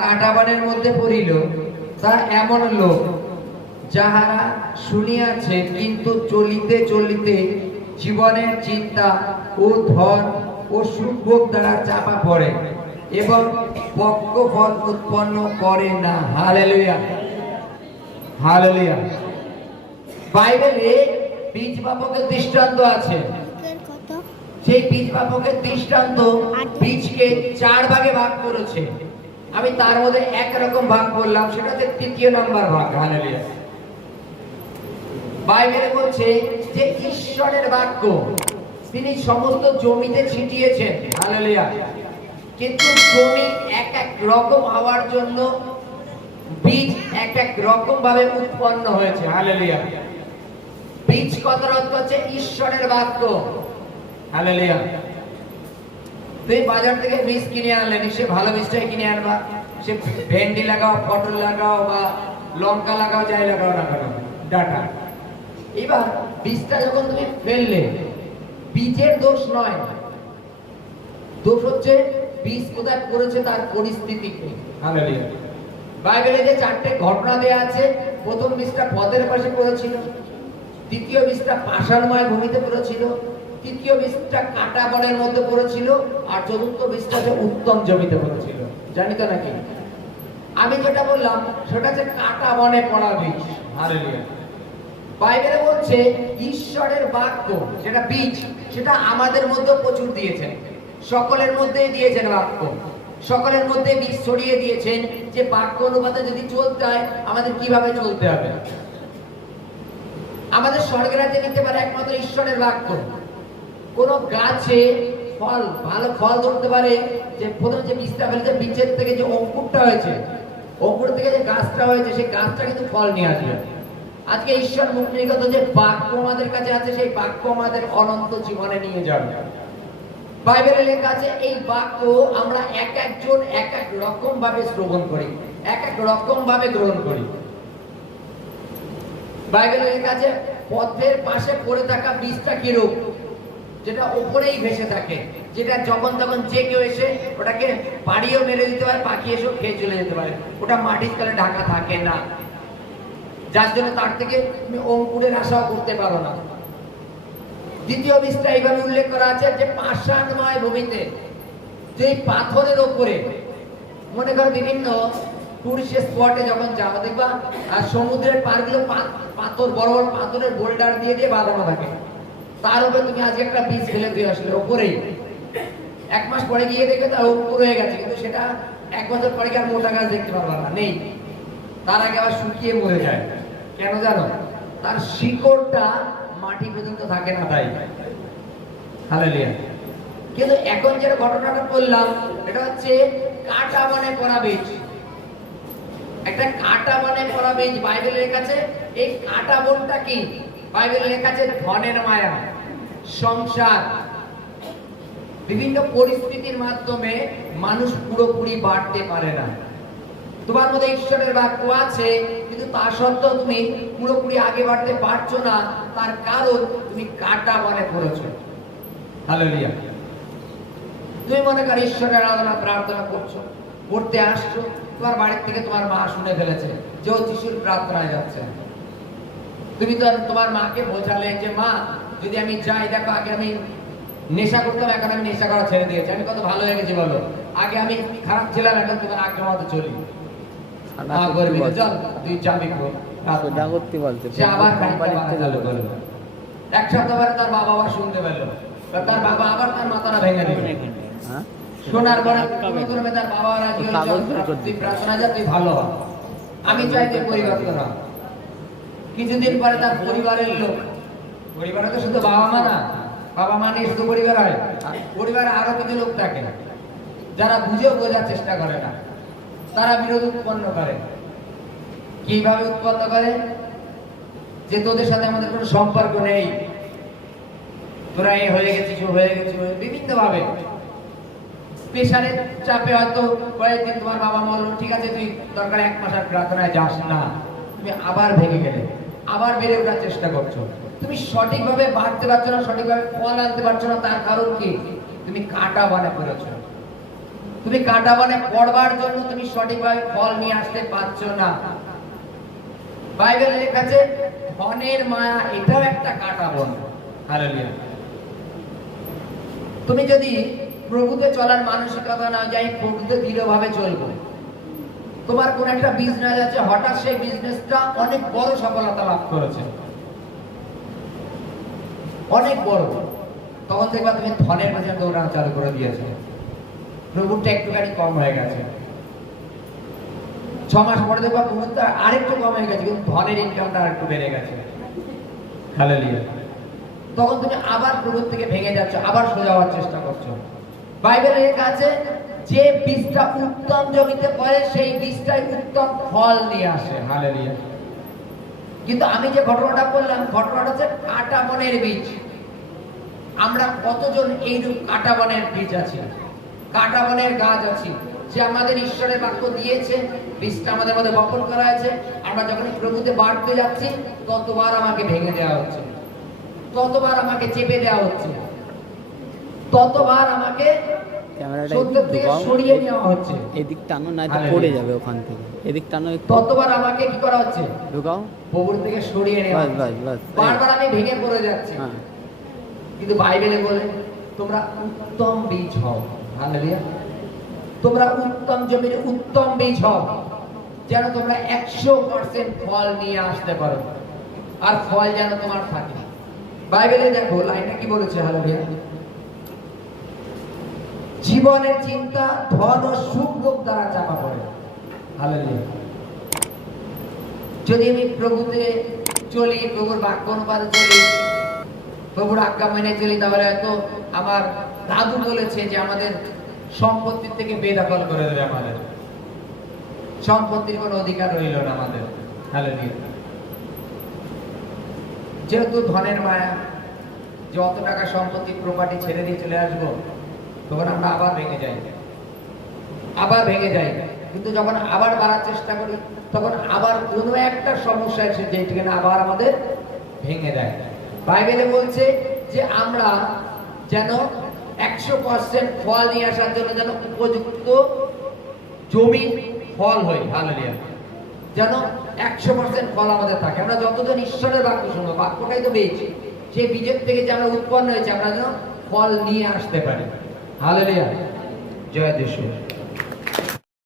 কাটাবানের মধ্যে পড়িল। তা এমন লোক যাহারা শুনিয়াছে কিন্তু চলিতে চলিতে জীবনের চিন্তা ও ধন ও দ্বারা চাপা পড়ে এবং উৎপন্ন করে না। হালেলুয়া। হালেলুয়া। বাইবেলে বীজ বাপকের দৃষ্টান্ত আছে। সেই বীজ বাপকের দৃষ্টান্ত বীজকে চার ভাগে ভাগ করেছে। আমি তার মধ্যে একরকম ভাগ করলাম সেটা হচ্ছে তৃতীয় নম্বর ভাগ, হালেলুয়া। বাইবেলে বলছে যে ঈশ্বরের বাক্য, তিনি সমস্ত জমিতে ছিটিয়েছেন, হালেলুয়া। কিন্তু জমি এক এক রকম হওয়ার জন্য বীজ এক এক রকম ভাবে উৎপন্ন হয়েছে, হালেলুয়া। বীজ কত অর্থ হচ্ছে? ঈশ্বরের বাক্য, হালেলুয়া। তুই বাজার থেকে বীজ কিনে আনলে নিশ্চয়ই ভালো বীজটাই কিনে আনবা। সে ভেন্ডি লাগাও পটল লাগাও বা লঙ্কা লাগাও যাই লাগাও না কেন ডাটা। এবার বীজটা যখন তুমি ফেললে বীজের দোষ নয়। দোষ হচ্ছে বীজ কোথায় পড়েছে তার পরিস্থিতি। বাইবেলে যে চারটে ঘটনা দেয়া আছে প্রথম বীজটা পথের পাশে পড়েছিল দ্বিতীয় বীজটা পাষাণময় ভূমিতে পড়েছিল তৃতীয় বীজটা কাটা বনের মধ্যে পড়েছিল আর চতুর্থ বীজটা যে উত্তম জমিতে পড়েছিল। জানি তো নাকি? আমি যেটা বললাম, সেটা হচ্ছে কাটা বনে পড়া বীজ, হালেলুয়া। বাইবেলে বলছে, ঈশ্বরের বাক্য, যেটা বীজ, সেটা আমাদের মধ্যে প্রচুর দিয়েছেন। সকলের মধ্যেই দিয়েছেন বাক্য। সকলের মধ্যে বীজ ছড়িয়ে দিয়েছেন যে বাক্য অনুপাতে যদি চলতে হয়, আমাদের কীভাবে চলতে হবে? আমাদের স্বর্গরাজ্যে নিতে পারে একমাত্র ঈশ্বরের বাক্য। কোন গাছে ফল, ভালো ফল ধরতে পারে যে প্রথম যে বীজটা ফেলেছে, বীজের থেকে যে অঙ্কুরটা হয়েছে, অঙ্কুর থেকে যে গাছটা হয়েছে, সেই গাছটা কিন্তু ফল নিয়ে আসবে। আজকে ঈশ্বর মুখ নির্গত যে বাক্য আমাদের কাছে আছে, সেই বাক্য আমাদের অনন্ত জীবনে নিয়ে যাবে। বাইবেলে লেখা আছে, এই বাক্য আমরা এক একজন এক এক রকম ভাবে শ্রবণ করি, এক এক রকম ভাবে গ্রহণ করি। বাইবেলে লেখা আছে, পথের পাশে পড়ে থাকা বীজটা কিরূপ? যেটা উপরেই ভেসে থাকে। যেটা যখন তখন যে কেউ এসে ওটাকে পাড়িও মেরে দিতে পারে, পাখি এসেও খেয়ে চলে যেতে পারে। ওটা মাটির তলে ঢাকা থাকে না। যার জন্য তার থেকে তুমি অঙ্কুরের আশাও করতে পারো না। দ্বিতীয় বীজটা এইভাবে উল্লেখ করা আছে যে পাষাণময় ভূমিতে যে পাথরের ওপরে, মনে করো বিভিন্ন টুরিস্ট স্পটে যখন যাও, দেখবা আর সমুদ্রের পাড়গুলো পাথর, বড় বড় পাথরের বোল্ডার দিয়ে দিয়ে বাঁধানো থাকে। তার উপরে তুমি আজকে একটা বীজ ফেলে দিয়ে আসলে ওপরেই এক মাস পরে গিয়ে দেখবে তার উপর হয়ে গেছে, কিন্তু সেটা এক বছর পরে আর মোটা গাছ দেখতে পারবা না? নেই। তার আগে আবার শুকিয়ে মরে যায়। কেন জানো? তার শিকড়টা মাটি পর্যন্ত থাকে না তাই হালেলুয়া। কিন্তু এখন যেটা ঘটনাটা বললাম এটা হচ্ছে কাটা মানে পড়া বীজ। একটা কাটা মানে পড়া বীজ বাইবেলে লেখা আছে। এই কাটা বনটা কি? বাইবেলে লেখা আছে ধনের মায়া। সংসার। বিভিন্ন পরিস্থিতির মাধ্যমে মানুষ পুরোপুরি বাড়তে পারে না। তোমার মধ্যে ঈশ্বরের বাক্য আছে, কিন্তু তা সত্ত্বেও তুমি পুরোপুরি আগে বাড়তে পারছ না, তার কারণ তুমি কাটা বনে পড়েছো হালেলুয়া তুমি মনে করো ঈশ্বরের আরাধনা, প্রার্থনা করছ পড়তে আসছো, তোমার বাড়ির থেকে তোমার মা শুনে ফেলেছে যে ও যিশুর প্রার্থনায় যাচ্ছে। তুমি তো তোমার মাকে বোঝালে যে মা যদি আমি যাই দেখো আগে আমি নেশা করতাম এখন আমি নেশা করা ছেড়ে দিয়েছি। আমি কত ভালো হয়ে গেছি বলো? আগে আমি খারাপ ছিলাম এখন তোমার আগের মতো চলি। মা করবি না, চল তুই যাবি গো, প্রার্থনা। সোজা করতে বলছে সে আবার গাড়িটা কোম্পানিতে বাঁধা যাব চালু করল। এক সপ্তাহ পরে তার বাবা আবার শুনতে পেল। তার বাবা আবার তার মাথাটা ভেঙে দিল। শোনার পরে তার বাবা রাজি হলো কাগজ চল, বের করে তুই প্রার্থনা যা তুই ভালো হ। আমি চাই তুই পরিবর্তন হ কিছুদিন পরে তার পরিবারের লোক। পরিবারে তো শুধু বাবা মা না, বাবা মা নিয়ে শুধু পরিবার হয়। পরিবারে আরও কিছু লোক থাকে, যারা বুঝেও বোঝার চেষ্টা করে না। তারা বিরোধ উৎপন্ন করে। কীভাবে উৎপন্ন করে? যে তোদের সাথে আমাদের কোনো সম্পর্ক নেই। তোরা এ হয়ে গেছিস হয়ে গেছিস বিভিন্ন ভাবে প্রেশারের চাপে হয়তো কয়েকদিন তোমার বাবা বলল, ঠিক আছে, তুই দরকার এক মাস আর প্রার্থনায় যাস না। তুমি আবার ভেঙে গেলে। আবার বেড়ে ওঠার চেষ্টা করছ। তুমি সঠিকভাবে বাড়তে পারছ না, সঠিকভাবে ফল আনতে পারছ না, তার কারণ কি? তুমি কাটা বানা করেছ তুমি কাঁটা বনে পড়বার জন্য তুমি সঠিকভাবে ফল নিয়ে আসতে পারছ না। বাইবেলে লেখা আছে ধনের মায়া, এটাও একটা কাঁটা বন। হালেলুয়া। তুমি যদি প্রভুতে চলার মানসিকতা না যাই, প্রভুতে দৃঢ়ভাবে চলবো। তোমার কোন একটা বিজনেস আছে, হঠাৎ সেই বিজনেসটা অনেক বড় সফলতা লাভ করেছে। অনেক বড়। তখন দেখবা তুমি ধনের পেছনে দৌড়ানো চালু করে দিয়েছ। প্রভুরটা একটুখানি কম হয়ে গেছে। ছ মাস পরে দেখবা প্রভুরটা আরেকটু কম হয়ে গেছে, কিন্তু ধনের ইনকামটা আরেকটু বেড়ে গেছে। হালেলুয়া তখন তুমি আবার প্রভুর থেকে ভেঙে যাচ্ছ, আবার সোজা হওয়ার চেষ্টা করছ। বাইবেলে লেখা আছে যে বীজটা উত্তম জমিতে পড়ে, সেই বীজটাই উত্তম ফল নিয়ে আসে। হালেলুয়া। কিন্তু আমি যে ঘটনাটা বললাম, ঘটনাটা হচ্ছে কাটা বনের বীজ। আমরা কতজন এইরূপ কাটা বনের বীজ আছি? কাটা বনের গাছ আছি। যে আমাদের ঈশ্বরের বাক্য দিয়েছে, বীজটা আমাদের মধ্যে বপন করা আছে আমরা যখন প্রভুতে বাড়তে যাচ্ছি, ততবার আমাকে ভেঙে দেওয়া হচ্ছে। ততবার আমাকে চেপে দেওয়া হচ্ছে। ততবার আমাকে ক্যামেরাটা সত্য ঢোকাও। সরিয়ে নেওয়া হচ্ছে। এদিক টানো না পড়ে যাবে ওখান থেকে। এদিক টানো একটু। আমাকে কি করা হচ্ছে? ঢুকাও। প্রভুর থেকে সরিয়ে নেওয়া বাস বাস বারবার আমি ভেঙে পড়ে যাচ্ছি। হ্যাঁ। কিন্তু বাইবেলে বলে তোমরা উত্তম বীজ হও। হালেলুয়া। তোমরা উত্তম জমির উত্তম বীজ হও যেন তোমরা একশো পার্সেন্ট ফল নিয়ে আসতে পারো। আর ফল যেন তোমার থাকে বাইবেলে দেখো লাইনটা কি বলেছে হালেলুয়া? জীবনের চিন্তা, ধন ও সুখ ভোগ দ্বারা চাপা পড়ে। যদি আমি প্রভুতে চলি, প্রভুর বাক্য অনুপাতে চলি, প্রভুর আজ্ঞা মেনে চলি, তাহলে হয়তো আমার দাদু বলেছে যে আমাদের সম্পত্তির থেকে বেদখল করে দেবে আমাদের। সম্পত্তির কোনো অধিকার রইল না আমাদের। যেহেতু ধনের মায়া, যে অত টাকা সম্পত্তি প্রপার্টি ছেড়ে দিয়ে চলে আসব তখন আমরা আবার ভেঙে যাই। আবার ভেঙে যাই। কিন্তু যখন আবার বাড়ার চেষ্টা করি, তখন আবার কোনো একটা সমস্যা এসে যেটিকে আবার আমাদের ভেঙে দেয়। বাইবেলে বলছে যে আমরা যেন একশো পার্সেন্ট ফল নিয়ে আসার জন্য যেন উপযুক্ত জমি, ফল হই। হালেলিয়া। যেন একশো পার্সেন্ট ফল আমাদের থাকে। আমরা যতজন ঈশ্বরের বাক্য শুনব, বাক্যটাই তো বীজ। সেই বীজের থেকে যে আমরা উৎপন্ন হয়েছে, আমরা যেন ফল নিয়ে আসতে পারি। హాలలియా జయ దేశ్వర్